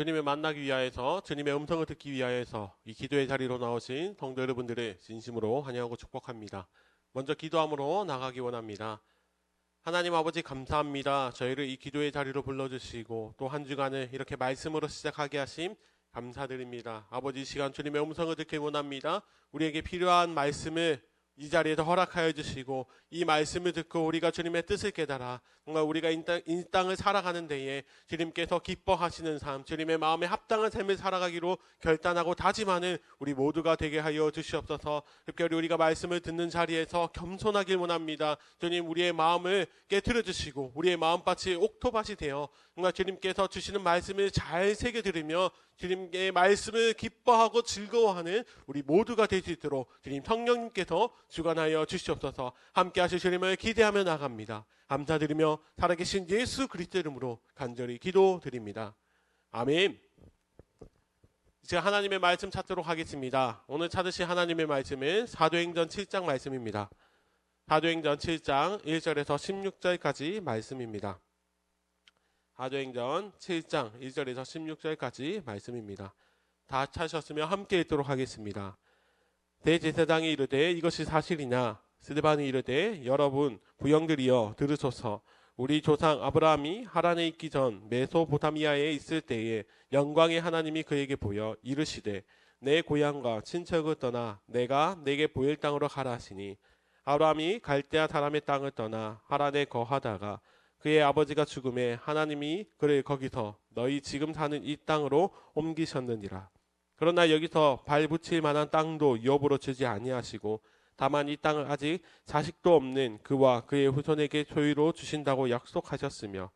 주님을 만나기 위하여서 주님의 음성을 듣기 위하여서 이 기도의 자리로 나오신 성도 여러분들을 진심으로 환영하고 축복합니다. 먼저 기도함으로 나가기 원합니다. 하나님 아버지 감사합니다. 저희를 이 기도의 자리로 불러주시고 또 한 주간을 이렇게 말씀으로 시작하게 하심 감사드립니다. 아버지 이 시간 주님의 음성을 듣기 원합니다. 우리에게 필요한 말씀을 이 자리에서 허락하여 주시고 이 말씀을 듣고 우리가 주님의 뜻을 깨달아 정말 우리가 이 땅을 살아가는 데에 주님께서 기뻐하시는 삶, 주님의 마음에 합당한 삶을 살아가기로 결단하고 다짐하는 우리 모두가 되게 하여 주시옵소서. 특별히 우리가 말씀을 듣는 자리에서 겸손하길 원합니다. 주님 우리의 마음을 깨트려 주시고 우리의 마음밭이 옥토밭이 되어 정말 주님께서 주시는 말씀을 잘 새겨 들으며 주님의 말씀을 기뻐하고 즐거워하는 우리 모두가 될 수 있도록 주님 성령님께서 주관하여 주시옵소서. 함께 하실 주님을 기대하며 나갑니다. 감사드리며 살아계신 예수 그리스도 이름으로 간절히 기도드립니다. 아멘. 이제 하나님의 말씀 찾도록 하겠습니다. 오늘 찾으실 하나님의 말씀은 사도행전 7장 말씀입니다. 사도행전 7장 1절에서 16절까지 말씀입니다. 사도행전 7장 1절에서 16절까지 말씀입니다. 다 찾으셨으면 함께 읽도록 하겠습니다. 대제사장이 이르되 이것이 사실이냐? 스데반이 이르되 여러분 부형들이여 들으소서. 우리 조상 아브라함이 하란에 있기 전 메소포타미아에 있을 때에 영광의 하나님이 그에게 보여 이르시되 내 고향과 친척을 떠나 내가 내게 보일 땅으로 가라 하시니 아브라함이 갈대아 사람의 땅을 떠나 하란에 거하다가 그의 아버지가 죽음에 하나님이 그를 거기서 너희 지금 사는 이 땅으로 옮기셨느니라. 그러나 여기서 발 붙일 만한 땅도 유업으로 주지 아니하시고 다만 이 땅을 아직 자식도 없는 그와 그의 후손에게 소유로 주신다고 약속하셨으며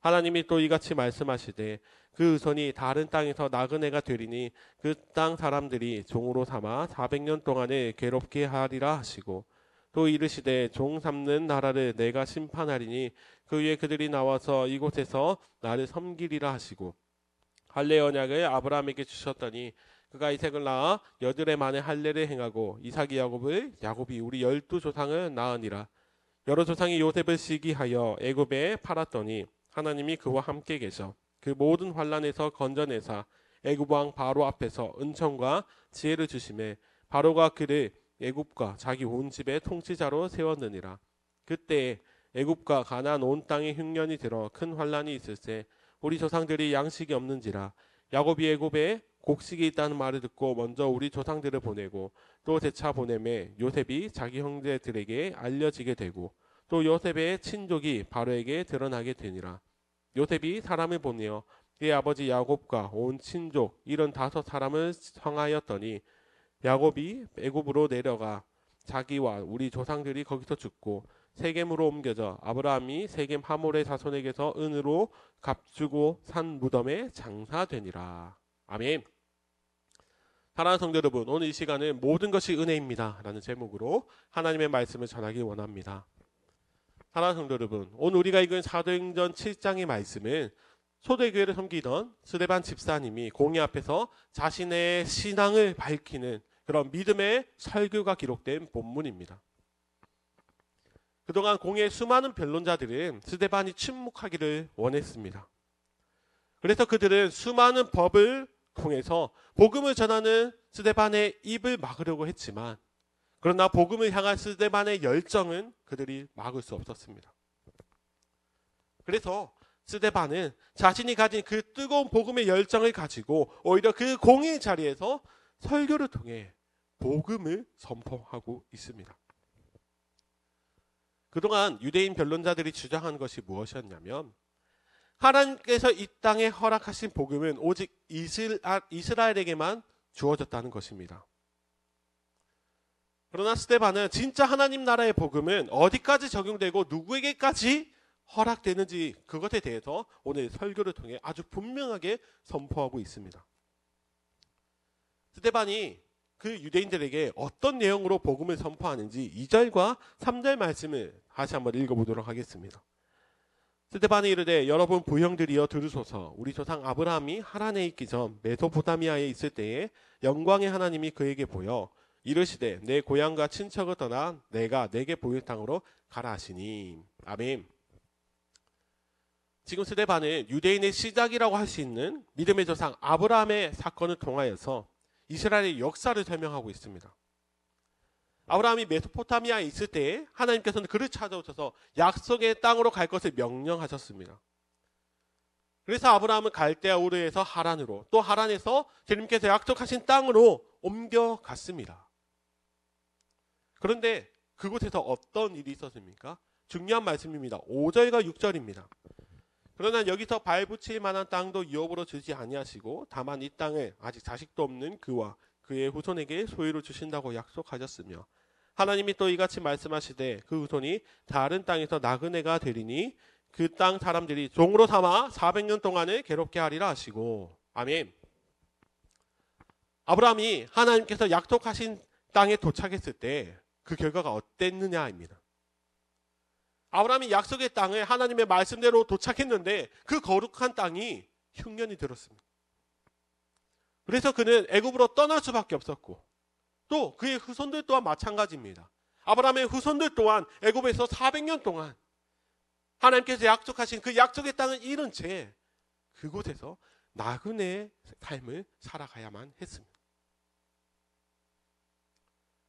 하나님이 또 이같이 말씀하시되 그 후손이 다른 땅에서 나그네가 되리니 그 땅 사람들이 종으로 삼아 400년 동안에 괴롭게 하리라 하시고 또 이르시되 종 삼는 나라를 내가 심판하리니 그 위에 그들이 나와서 이곳에서 나를 섬기리라 하시고 할례 언약을 아브라함에게 주셨더니 그가 이삭을 낳아 여드레 만에 할례를 행하고 이삭이 야곱이 우리 12조상을 낳으니라. 여러 조상이 요셉을 시기하여 애굽에 팔았더니 하나님이 그와 함께 계셔 그 모든 환난에서 건져내사 애굽 왕 바로 앞에서 은총과 지혜를 주심에 바로가 그를 애굽과 자기 온 집의 통치자로 세웠느니라. 그때에 애굽과 가나안 온 땅에 흉년이 들어 큰 환난이 있을세 우리 조상들이 양식이 없는지라. 야곱이 애굽에 곡식이 있다는 말을 듣고 먼저 우리 조상들을 보내고 또 재차 보내매 요셉이 자기 형제들에게 알려지게 되고 또 요셉의 친족이 바로에게 드러나게 되니라. 요셉이 사람을 보내어 그의 아버지 야곱과 온 친족 75사람을 청하였더니 야곱이 애굽으로 내려가 자기와 우리 조상들이 거기서 죽고 세겜으로 옮겨져 아브라함이 세겜 하몰의 자손에게서 은으로 값주고 산 무덤에 장사되니라. 아멘. 사랑하는 성도 여러분, 오늘 이 시간은 모든 것이 은혜입니다 라는 제목으로 하나님의 말씀을 전하기 원합니다. 사랑하는 성도 여러분, 오늘 우리가 읽은 사도행전 7장의 말씀은 초대교회를 섬기던 스데반 집사님이 공회 앞에서 자신의 신앙을 밝히는 그런 믿음의 설교가 기록된 본문입니다. 그동안 공회의 수많은 변론자들은 스데반이 침묵하기를 원했습니다. 그래서 그들은 수많은 법을 통해서 복음을 전하는 스데반의 입을 막으려고 했지만 그러나 복음을 향한 스데반의 열정은 그들이 막을 수 없었습니다. 그래서 스데반은 자신이 가진 그 뜨거운 복음의 열정을 가지고 오히려 그 공의 자리에서 설교를 통해 복음을 선포하고 있습니다. 그동안 유대인 변론자들이 주장한 것이 무엇이었냐면 하나님께서 이 땅에 허락하신 복음은 오직 이스라엘에게만 주어졌다는 것입니다. 그러나 스데반은 진짜 하나님 나라의 복음은 어디까지 적용되고 누구에게까지 허락되는지 그것에 대해서 오늘 설교를 통해 아주 분명하게 선포하고 있습니다. 스데반이 그 유대인들에게 어떤 내용으로 복음을 선포하는지 2절과 3절 말씀을 다시 한번 읽어보도록 하겠습니다. 스데반이 이르되 여러분 부형들이여 들으소서. 우리 조상 아브라함이 하란에 있기 전 메소포타미아에 있을 때에 영광의 하나님이 그에게 보여 이르시되 내 고향과 친척을 떠나 내가 내게 보일 땅으로 가라 하시니. 아멘. 지금 스데반은 유대인의 시작이라고 할 수 있는 믿음의 조상 아브라함의 사건을 통하여서 이스라엘의 역사를 설명하고 있습니다. 아브라함이 메소포타미아에 있을 때 하나님께서는 그를 찾아오셔서 약속의 땅으로 갈 것을 명령하셨습니다. 그래서 아브라함은 갈대아 우르에서 하란으로, 또 하란에서 주님께서 약속하신 땅으로 옮겨갔습니다. 그런데 그곳에서 어떤 일이 있었습니까? 중요한 말씀입니다. 5절과 6절입니다. 그러나 여기서 발붙일 만한 땅도 유업으로 주지 아니하시고 다만 이 땅을 아직 자식도 없는 그와 그의 후손에게 소유로 주신다고 약속하셨으며 하나님이 또 이같이 말씀하시되 그 후손이 다른 땅에서 나그네가 되리니 그 땅 사람들이 종으로 삼아 400년 동안을 괴롭게 하리라 하시고. 아멘. 아브라함이 하나님께서 약속하신 땅에 도착했을 때 그 결과가 어땠느냐입니다. 아브라함이 약속의 땅에 하나님의 말씀대로 도착했는데 그 거룩한 땅이 흉년이 들었습니다. 그래서 그는 애굽으로 떠날 수밖에 없었고 또 그의 후손들 또한 마찬가지입니다. 아브라함의 후손들 또한 애굽에서 400년 동안 하나님께서 약속하신 그 약속의 땅을 잃은 채 그곳에서 나그네의 삶을 살아가야만 했습니다.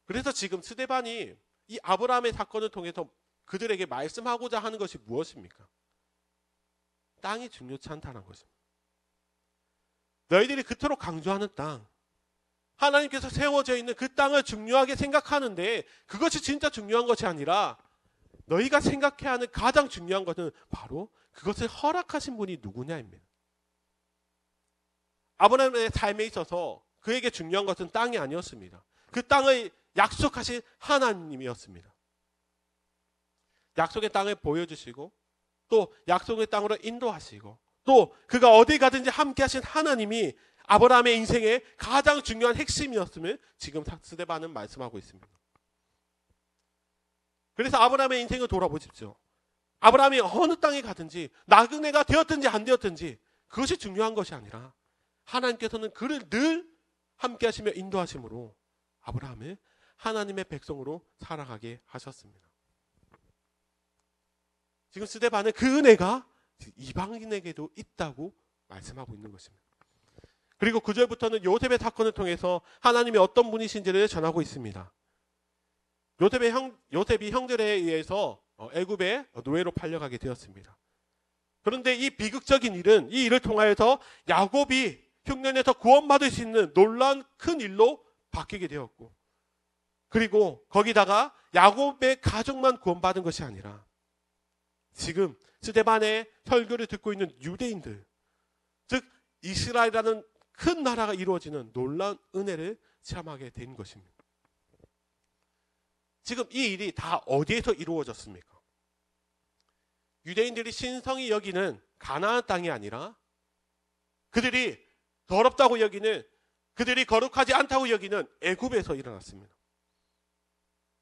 그래서 지금 스데반이 이 아브라함의 사건을 통해서 그들에게 말씀하고자 하는 것이 무엇입니까? 땅이 중요치 않다는 것입니다. 너희들이 그토록 강조하는 땅, 하나님께서 세워져 있는 그 땅을 중요하게 생각하는데 그것이 진짜 중요한 것이 아니라 너희가 생각해야 하는 가장 중요한 것은 바로 그것을 허락하신 분이 누구냐입니다. 아브라함의 삶에 있어서 그에게 중요한 것은 땅이 아니었습니다. 그 땅을 약속하신 하나님이었습니다. 약속의 땅을 보여주시고 또 약속의 땅으로 인도하시고 또 그가 어디 가든지 함께 하신 하나님이 아브라함의 인생의 가장 중요한 핵심이었음을 지금 스데반은 말씀하고 있습니다. 그래서 아브라함의 인생을 돌아보십시오. 아브라함이 어느 땅에 가든지 나그네가 되었든지 안 되었든지 그것이 중요한 것이 아니라 하나님께서는 그를 늘 함께 하시며 인도하심으로 아브라함을 하나님의 백성으로 살아가게 하셨습니다. 지금 스데반은 그 은혜가 이방인에게도 있다고 말씀하고 있는 것입니다. 그리고 9절부터는 요셉의 사건을 통해서 하나님이 어떤 분이신지를 전하고 있습니다. 요셉이 형들에 의해서 애굽의 노예로 팔려가게 되었습니다. 그런데 이 비극적인 일은 이 일을 통하여서 야곱이 흉년에서 구원받을 수 있는 놀라운 큰 일로 바뀌게 되었고 그리고 거기다가 야곱의 가족만 구원받은 것이 아니라 지금 스데반의 설교를 듣고 있는 유대인들, 즉 이스라엘이라는 큰 나라가 이루어지는 놀라운 은혜를 체험하게 된 것입니다. 지금 이 일이 다 어디에서 이루어졌습니까? 유대인들이 신성히 여기는 가나안 땅이 아니라 그들이 더럽다고 여기는, 그들이 거룩하지 않다고 여기는 애굽에서 일어났습니다.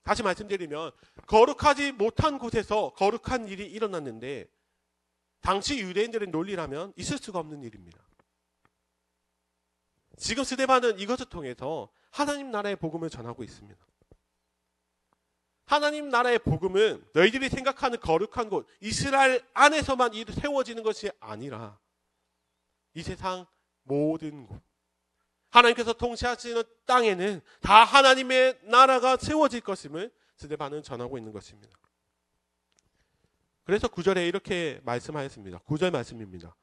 다시 말씀드리면 거룩하지 못한 곳에서 거룩한 일이 일어났는데 당시 유대인들의 논리라면 있을 수가 없는 일입니다. 지금 스데반은 이것을 통해서 하나님 나라의 복음을 전하고 있습니다. 하나님 나라의 복음은 너희들이 생각하는 거룩한 곳, 이스라엘 안에서만 세워지는 것이 아니라 이 세상 모든 곳, 하나님께서 통치하시는 땅에는 다 하나님의 나라가 세워질 것임을 스데반은 전하고 있는 것입니다. 그래서 9절에 이렇게 말씀하였습니다. 9절 말씀입니다.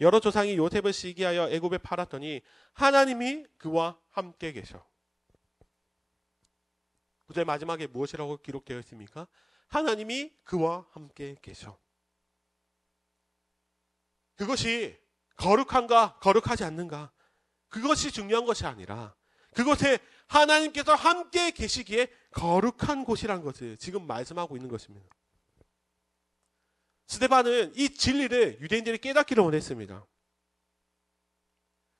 여러 조상이 요셉을 시기하여 애굽에 팔았더니 하나님이 그와 함께 계셔. 9절 마지막에 무엇이라고 기록되어 있습니까? 하나님이 그와 함께 계셔. 그것이 거룩한가 거룩하지 않는가 그것이 중요한 것이 아니라 그곳에 하나님께서 함께 계시기에 거룩한 곳이라는 것을 지금 말씀하고 있는 것입니다. 스데반은 이 진리를 유대인들이 깨닫기를 원했습니다.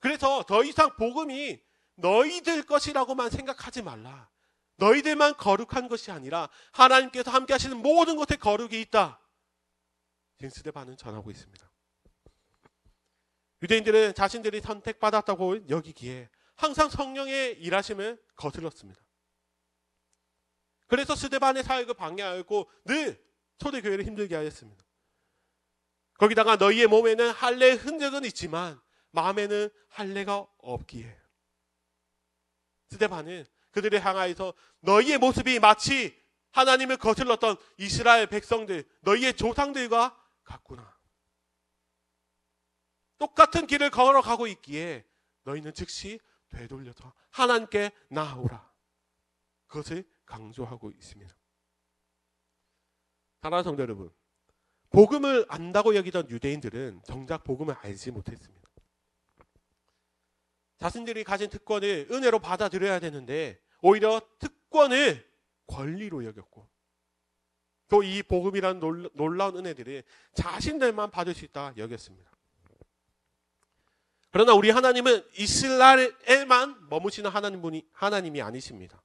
그래서 더 이상 복음이 너희들 것이라고만 생각하지 말라. 너희들만 거룩한 것이 아니라 하나님께서 함께 하시는 모든 곳에 거룩이 있다. 지금 스데반은 전하고 있습니다. 유대인들은 자신들이 선택받았다고 여기기에 항상 성령의 일하심을 거슬렀습니다. 그래서 스데반의 사역을 방해하고 늘 초대교회를 힘들게 하였습니다. 거기다가 너희의 몸에는 할례의 흔적은 있지만 마음에는 할례가 없기에. 스데반은 그들을 향하여서 너희의 모습이 마치 하나님을 거슬렀던 이스라엘 백성들, 너희의 조상들과 같구나. 똑같은 길을 걸어가고 있기에 너희는 즉시 되돌려서 하나님께 나아오라. 그것을 강조하고 있습니다. 사랑하는 성도 여러분, 복음을 안다고 여기던 유대인들은 정작 복음을 알지 못했습니다. 자신들이 가진 특권을 은혜로 받아들여야 되는데 오히려 특권을 권리로 여겼고 또 이 복음이라는 놀라운 은혜들을 자신들만 받을 수 있다 여겼습니다. 그러나 우리 하나님은 이스라엘에만 머무시는 하나님이 아니십니다.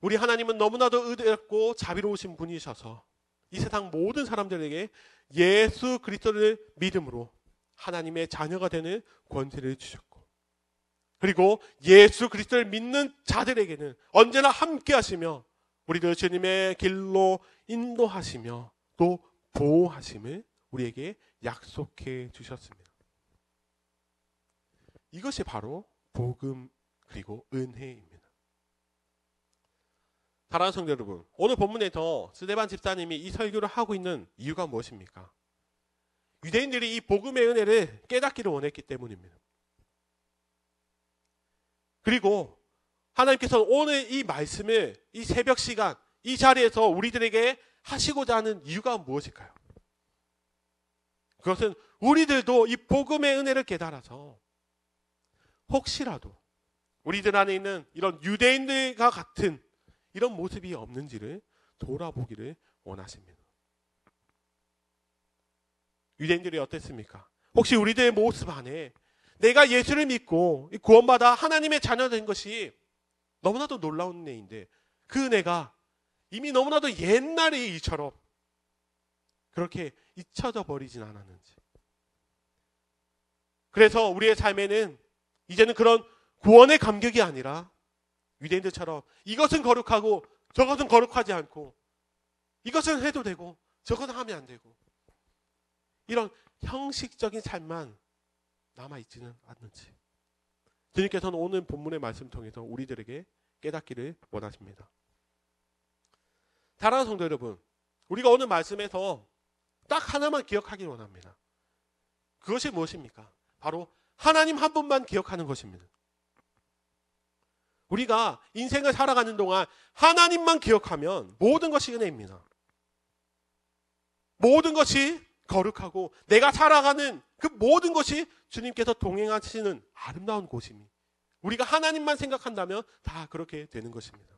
우리 하나님은 너무나도 의롭고 자비로우신 분이셔서 이 세상 모든 사람들에게 예수 그리스도를 믿음으로 하나님의 자녀가 되는 권세를 주셨고, 그리고 예수 그리스도를 믿는 자들에게는 언제나 함께 하시며 우리들 주님의 길로 인도하시며 또 보호하심을 우리에게 약속해 주셨습니다. 이것이 바로 복음 그리고 은혜입니다. 사랑하는 성도 여러분, 오늘 본문에서 스데반 집사님이 이 설교를 하고 있는 이유가 무엇입니까? 유대인들이 이 복음의 은혜를 깨닫기를 원했기 때문입니다. 그리고 하나님께서 오늘 이 말씀을 이 새벽 시간 이 자리에서 우리들에게 하시고자 하는 이유가 무엇일까요? 그것은 우리들도 이 복음의 은혜를 깨달아서 혹시라도 우리들 안에 있는 이런 유대인들과 같은 이런 모습이 없는지를 돌아보기를 원하십니다. 유대인들이 어땠습니까? 혹시 우리들의 모습 안에 내가 예수를 믿고 구원받아 하나님의 자녀 된 것이 너무나도 놀라운 은혜인데 그 은혜가 이미 너무나도 옛날의 일처럼 그렇게 잊혀져 버리진 않았는지. 그래서 우리의 삶에는 이제는 그런 구원의 감격이 아니라 유대인들처럼 이것은 거룩하고 저것은 거룩하지 않고 이것은 해도 되고 저것은 하면 안 되고 이런 형식적인 삶만 남아있지는 않는지 주님께서는 오늘 본문의 말씀 통해서 우리들에게 깨닫기를 원하십니다. 사랑하는 성도 여러분, 우리가 오늘 말씀에서 딱 하나만 기억하기 원합니다. 그것이 무엇입니까? 바로 하나님 한 분만 기억하는 것입니다. 우리가 인생을 살아가는 동안 하나님만 기억하면 모든 것이 은혜입니다. 모든 것이 거룩하고 내가 살아가는 그 모든 것이 주님께서 동행하시는 아름다운 곳입니다. 우리가 하나님만 생각한다면 다 그렇게 되는 것입니다.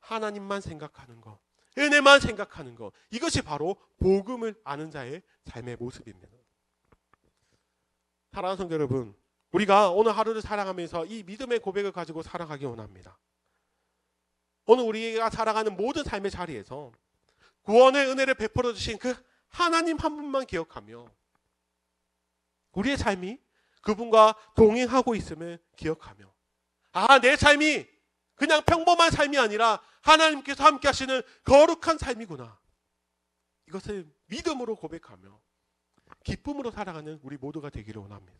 하나님만 생각하는 것, 은혜만 생각하는 것, 이것이 바로 복음을 아는 자의 삶의 모습입니다. 사랑하는 성도 여러분, 우리가 오늘 하루를 살아가면서 이 믿음의 고백을 가지고 살아가기 원합니다. 오늘 우리가 살아가는 모든 삶의 자리에서 구원의 은혜를 베풀어 주신 그 하나님 한 분만 기억하며 우리의 삶이 그분과 동행하고 있음을 기억하며 내 삶이 그냥 평범한 삶이 아니라 하나님께서 함께 하시는 거룩한 삶이구나. 이것을 믿음으로 고백하며 기쁨으로 살아가는 우리 모두가 되기를 원합니다.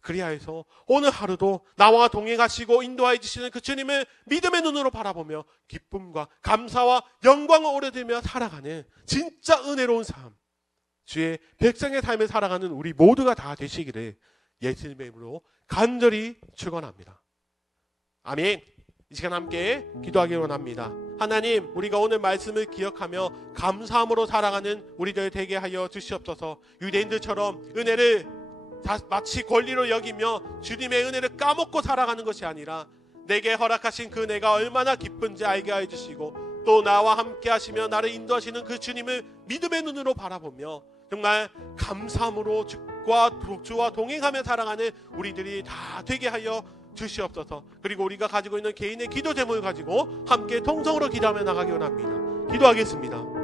그리하여서 오늘 하루도 나와 동행하시고 인도하여 주시는 그 주님을 믿음의 눈으로 바라보며 기쁨과 감사와 영광을 오래들며 살아가는 진짜 은혜로운 삶, 주의 백성의 삶을 살아가는 우리 모두가 다 되시기를 예수님의 이름으로 간절히 축원합니다. 아멘. 이 시간 함께 기도하기 원합니다. 하나님, 우리가 오늘 말씀을 기억하며 감사함으로 살아가는 우리들 되게 하여 주시옵소서. 유대인들처럼 은혜를 마치 권리로 여기며 주님의 은혜를 까먹고 살아가는 것이 아니라 내게 허락하신 그 은혜가 얼마나 기쁜지 알게 하여 주시고 또 나와 함께 하시며 나를 인도하시는 그 주님을 믿음의 눈으로 바라보며 정말 감사함으로 주와 동행하며 살아가는 우리들이 다 되게 하여 주시옵소서. 그리고 우리가 가지고 있는 개인의 기도 제목을 가지고 함께 통성으로 기도하며 나가기 원합니다. 기도하겠습니다.